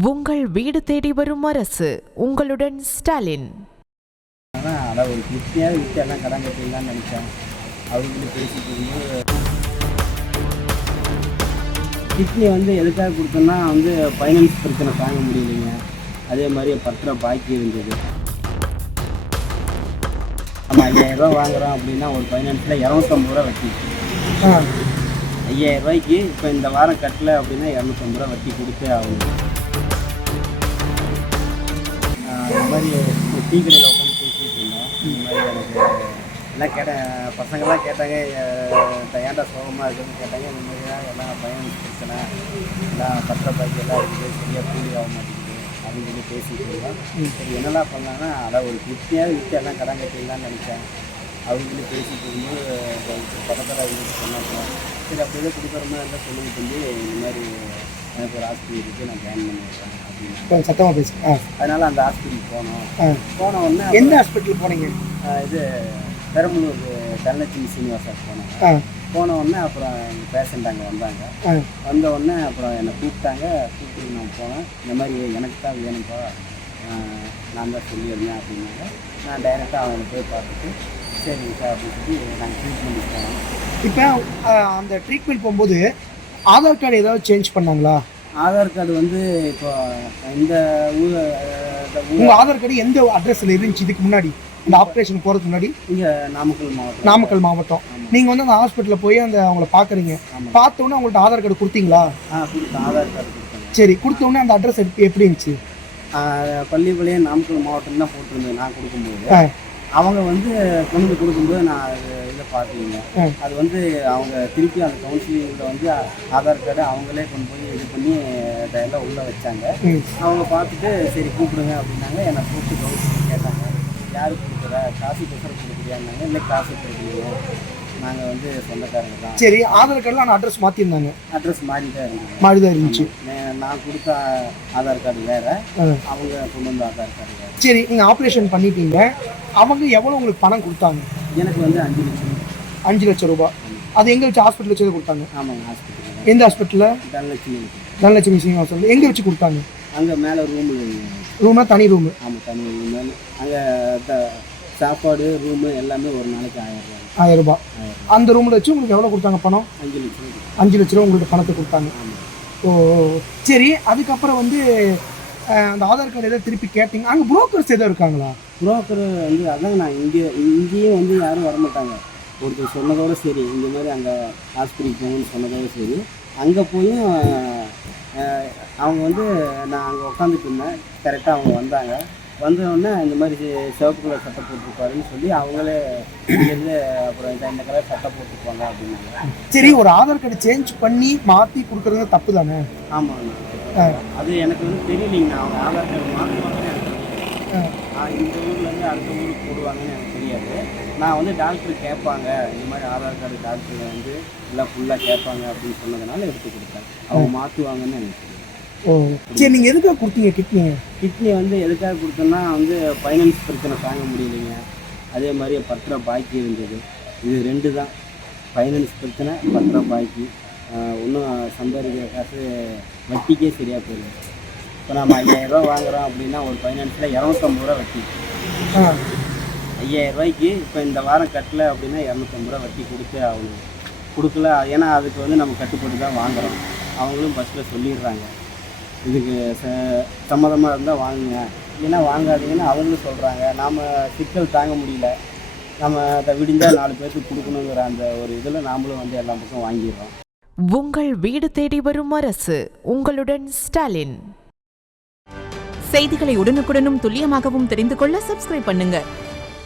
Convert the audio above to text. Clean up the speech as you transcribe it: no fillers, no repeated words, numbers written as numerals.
உங்கள் வீடு தேடி வரும் அரசு. உங்களுடன் ஸ்டாலின். ஆனால் ஒரு கிட்னியாக விட்டு எல்லாம் கடன் கட்டிடலான்னு நினச்சேன். அவங்களுக்கு பேசிட்டு இருக்கும்போது கிட்னி எதுக்காக கொடுத்தோன்னா ஃபைனான்ஸ் பிரச்சனை தாங்க முடியலைங்க. அதே மாதிரி பத்திர பாக்கி இருந்தது. நம்ம 5000 ரூபா வாங்குகிறோம் அப்படின்னா ஒரு ஃபைனான்ஸில் 250 ரூபா வட்டி. 5000 ரூபாய்க்கு இப்போ இந்த வாரம் கட்டலை அப்படின்னா 250 ரூபா வட்டி கொடுத்தே ஆகும். இந்த மாதிரி டீ கடையில் உட்காந்து பேசிகிட்டு இருந்தோம். இந்த மாதிரி எனக்கு எல்லாம் கேட்டேன், பசங்கள்லாம் கேட்டாங்க, ஏன்டா சோகமாக இருக்குதுன்னு கேட்டாங்க. இந்த மாதிரி தான் எல்லாம் ஃபைனான்ஸ் பிரச்சனை, எல்லாம் பத்திர பாக்கியெல்லாம் இருக்குது, சரியாக கூலி ஆக மாட்டேங்குது அப்படின்னு சொல்லி பேசிகிட்டு இருந்தோம். சரி என்னெல்லாம் பண்ணாங்கன்னா ஒரு கிட்னியாக விட்டு எல்லாம் கடன் கட்டிடலான்னு நினச்சேன். அவங்களும் பேசிகிட்டு இருக்கும்போது பக்கத்தில் அவங்க சொன்னாங்க. சரி அப்படியே கொடுக்குற மாதிரி இருந்தால் சொல்லிட்டு வந்து இந்த மாதிரி எனக்கு ஒரு ஹாஸ்பிட்டல் இருக்குது, நான் ஜாயின் பண்ணிடுறேன் அப்படின்னு சத்தமாக பேசுகிறேன். அதனால் அந்த ஹாஸ்பிட்டலுக்கு போன உடனே எந்த ஹாஸ்பிட்டல் போனீங்க? இது பெரம்பலூர் தனலட்சுமி சீனிவாசா போன உடனே அப்புறம் எங்கள் பேஷண்ட் அங்கே வந்தாங்க. வந்த உடனே அப்புறம் என்னை கூப்பிட்டாங்க. கூப்பிட்டு நான் போனேன். இந்த மாதிரி எனக்கு தான் வேணும்ப்பா, நான் தான் சொல்லியிருந்தேன் அப்படின்னாங்க. நான் டைரெக்டாக அவனை போய் பார்த்துட்டு சரிங்க அப்படின்னு சொல்லி நாங்கள் ட்ரீட்மெண்ட் போனோம். இப்போ அந்த ட்ரீட்மெண்ட் போகும்போது ஆதார் கார்டு ஏதாவது சேஞ்ச் பண்ணாங்களா? ஆதார் கார்டு இப்போ இந்த ஊர் உங்கள் ஆதார் கார்டு எந்த அட்ரஸில் இருந்துச்சு இதுக்கு முன்னாடி, இந்த ஆப்ரேஷன் போகிறதுக்கு முன்னாடி? இங்கே நாமக்கல் மாவட்டம். நீங்கள் அந்த ஹாஸ்பிட்டலில் போய் அவங்கள பார்க்குறீங்க. பார்த்தோன்னே அவங்கள்ட்ட ஆதார் கார்டு கொடுத்தீங்களா? கொடுத்தேன், ஆதார் கார்டு கொடுத்தேன். சரி, கொடுத்தோடனே அந்த அட்ரஸ் எப்படி இருந்துச்சு? பள்ளிப்பாளையம் நாமக்கல் மாவட்டம் தான் போட்டிருந்தேன். நான் கொடுக்கும்போது அவங்க கொண்டு கொடுக்கும்போது நான் இதில் பார்த்தீங்க. அது அவங்க திருப்பி அந்த கவுன்சிலிங்கில் ஆதார் கார்டு அவங்களே கொண்டு போய் இது பண்ணி இதெல்லாம் உள்ளே வச்சாங்க. அவங்க பார்த்துட்டு சரி கூப்பிடுங்க அப்படின்னாங்க. என்னை கூப்பிட்டு கவுன்சிலிங் கேட்டாங்க, யார் கொடுக்குற, காசு பசங்க கொடுக்குறியான்னாங்க. இல்லை காசு கொடுக்குறீங்க, நாங்கள் சொந்தக்காரங்க தான். சரி, ஆதார் கார்டில் ஆனால் அட்ரஸ் மாற்றிருந்தாங்க. அட்ரஸ் மாறி தான் இருந்துச்சு. நான் கொடுத்த ஆதார் கார்டு வேறு, அவங்க கொண்டு வந்த ஆதார் கார்டு வேறு. சரி, நீங்கள் ஆப்ரேஷன் பண்ணிட்டீங்க. அவங்க எவ்வளோ உங்களுக்கு பணம் கொடுத்தாங்க? எனக்கு 5 லட்சம். 5 லட்சம் ரூபாய். அது எங்கே வச்சு ஹாஸ்பிட்டல் வச்சு கொடுத்தாங்க? ஆமாங்க, ஹாஸ்பிட்டல். எந்த ஹாஸ்பிட்டலில்? தனலட்சுமி சீனிவாசன். எங்கே வச்சு கொடுத்தாங்க? அங்கே மேலே ரூம்னா தனி ரூமு? ஆமாம், தனி ரூம். அங்கே சாப்பாடு ரூமு எல்லாமே ஒரு நாளைக்கு 1000 ரூபாய். அந்த ரூமில் வச்சு உங்களுக்கு எவ்வளோ கொடுத்தாங்க பணம்? 5 லட்சம். 5 லட்ச ரூபா உங்களுக்கு பணத்தை கொடுத்தாங்க. ஓ சரி, அதுக்கப்புறம் அந்த ஆதார் கார்டு ஏதாவது திருப்பி கேட்டீங்க? அங்கே புரோக்கர்ஸ் எதாவது இருக்காங்களா? புரோக்கர் அதாங்க, நான் இங்கேயும் யாரும் வரமாட்டாங்க. ஒருத்தர் சொன்னதோடு சரி, இந்த மாதிரி அங்கே ஹாஸ்பிட்டலுக்கு போகணும்னு சொன்னதோடு சரி, அங்கே போயும் அவங்க நான் அங்கே உட்காந்துட்டு இருந்தேன். கரெக்டாக அவங்க வந்தாங்க. வந்தோடனே இந்த மாதிரி சிவப்பு கலர் சட்டை போட்டுருப்பாருன்னு சொல்லி அவங்களே இங்கேருந்து அப்புறம் இந்த கலர் சட்டை போட்டுருப்பாங்க அப்படின்னாங்க. சரி, ஒரு ஆதார் கார்டு சேஞ்ச் பண்ணி மாற்றி கொடுக்குறது தப்பு தானே? ஆமாங்க, அது எனக்கு தெரியலைங்கண்ணா. அவங்க ஆதார் கார்டு மாற்றுவாங்கன்னு எனக்கு தெரியாது. இந்த ஊர்லேருந்து அடுத்த ஊருக்கு போடுவாங்கன்னு எனக்கு தெரியாது. நான் டாக்டர் கேட்பாங்க, இந்த மாதிரி ஆதார் கார்டு டாக்டர் எல்லாம் ஃபுல்லாக கேட்பாங்க அப்படின்னு சொன்னதுனால எடுத்து கொடுத்தேன். அவங்க மாற்றுவாங்கன்னு எனக்கு தெரியும். ஓ சரி, நீங்கள் எதுக்காக கொடுத்தீங்க கிட்னி? கிட்னி எதுக்காக கொடுத்தோன்னா ஃபைனான்ஸ் பிரச்சனை தாங்க முடியலைங்க. அதே மாதிரி பத்திர பாக்கி இருந்தது. இது 2 தான், ஃபைனான்ஸ் பிரச்சனை, பத்திர பாக்கி. ஒன்றும் சம்பாதிக்கிற காசு வட்டிக்கே சரியாக போயிடுது. இப்போ நம்ம 5000 ரூபா வாங்குகிறோம் அப்படின்னா ஒரு ஃபைனான்ஸில் 250 ரூபா வட்டி. 5000 ரூபாய்க்கு இப்போ இந்த வாரம் கட்டலை அப்படின்னா 250 ரூபா வட்டி கொடுத்தே ஆகணும். கொடுக்கல, ஏன்னா அதுக்கு நம்ம கட்டுப்பட்டு தான் வாங்குகிறோம். அவங்களும் பஸ்ஸில் சொல்லிடுறாங்க, இதுக்கு சம்மதமாக இருந்தால் வாங்குங்க, இல்லைன்னா வாங்காதீங்கன்னு அவங்களும் சொல்கிறாங்க. நாம் சிக்கல் தாங்க முடியல. நம்ம அதை விடிஞ்சால் 4 பேருக்கு கொடுக்கணுங்கிற அந்த ஒரு இதில் நாமளும் எல்லா பக்கம் வாங்கிடுறோம். உங்கள் வீடு தேடி வரும் அரசு. உங்களுடன் ஸ்டாலின். செய்திகளை உடனுக்குடனும் துல்லியமாகவும் தெரிந்து கொள்ள சப்ஸ்கிரைப் பண்ணுங்க.